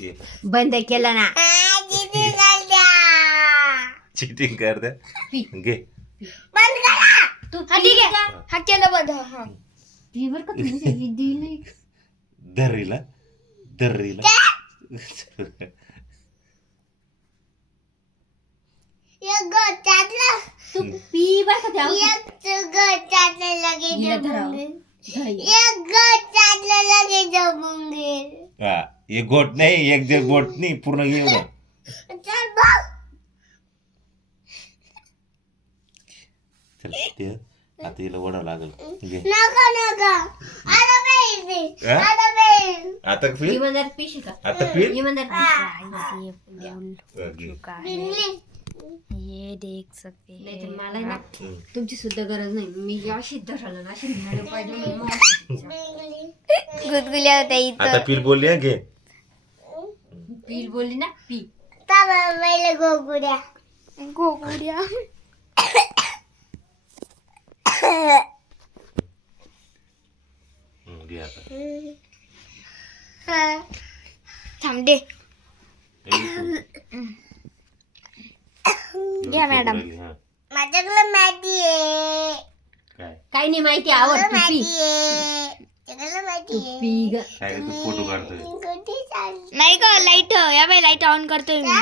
ये बंद केलं ना. चिटिंग करते घे तू ठीक आहे हा केलं बंद हा टीव्हीवर का तुम्ही दिली दर्रीला दर्रीला तू पी बर का त्या हा एक गोट नाही एक दीड गोट नाही पूर्ण एवढं चल ते आता हिला ओढावं लागल घे हा? आता पील इमानदार पिशी का आता पील इमानदार ये देख सकते नाही तर मला ना तुमची सुद्धा गरज नाही मी अशी धरलं ना अशी न्यायला पाहिजे गुदगुल्या होत्या आता इथं पील बोलली हा घे पील बोलली ना पी गोगुड्या घे आता थांब दे घ्या मॅडम. हा. माझ्याकडे माहिती आहे काय काही नाही माहिती आवड तू पी तू पी ग काय रे, तू फोटो काढतोय नाही का लाईट या बाई लाईट ऑन करतोय मी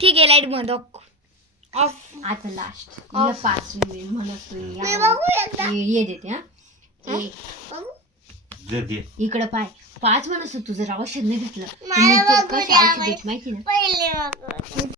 ठीक आहे लाईट बंद ऑफ आता लास्ट हिला 5 म्हणत ये देते हा एक दे इकडं पाय 5 म्हणत तू जर औषध नाही घेतलं तर मग तू कसं औषध देत माहिती ना